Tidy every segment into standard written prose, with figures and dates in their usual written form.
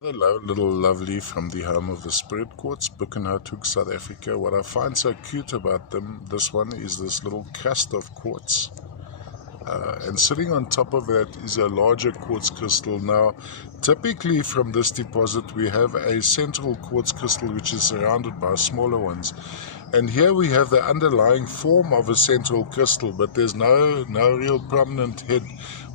Hello, little lovely from the home of the spirit quartz, Buchenhout, South Africa. What I find so cute about this one is this little crust of quartz. And sitting on top of that is a larger quartz crystal. Now, typically from this deposit, we have a central quartz crystal which is surrounded by smaller ones. And here we have the underlying form of a central crystal, but there's no real prominent head.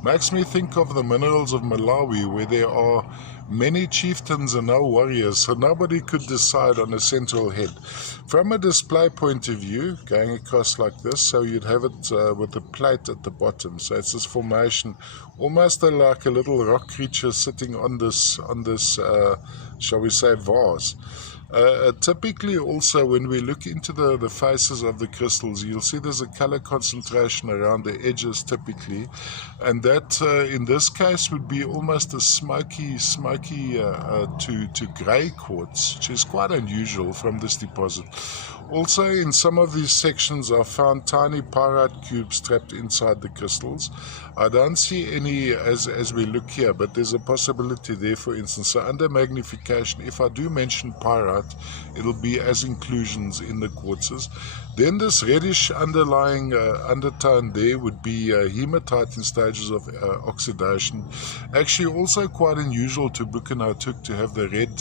Makes me think of the minerals of Malawi, where there are many chieftains and no warriors, so nobody could decide on a central head. From a display point of view, going across like this, so you'd have it with a plate at the bottom. So it's this formation, almost like a little rock creature sitting on this shall we say, vase. Typically also when we look into the faces of the crystals, you'll see there's a color concentration around the edges typically, and that in this case would be almost a smoky to grey quartz, which is quite unusual from this deposit. Also in some of these sections I found tiny pyrite cubes trapped inside the crystals. I don't see any as we look here, but there's a possibility there, for instance. So under magnification, if I do mention pyrite, it'll be as inclusions in the quartzes. Then this reddish underlying undertone there would be hematite in stages of oxidation. Actually also quite unusual to Buchenhout to have the red,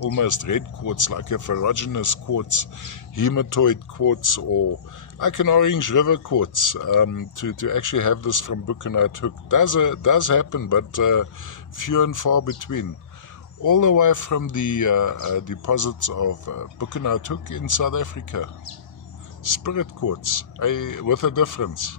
almost red quartz, like a ferruginous quartz, hematoid quartz, or like an orange river quartz. To actually have this from Buchenhout does happen, but few and far between. All the way from the deposits of Buchenhout in South Africa. Spirit quartz, with a difference.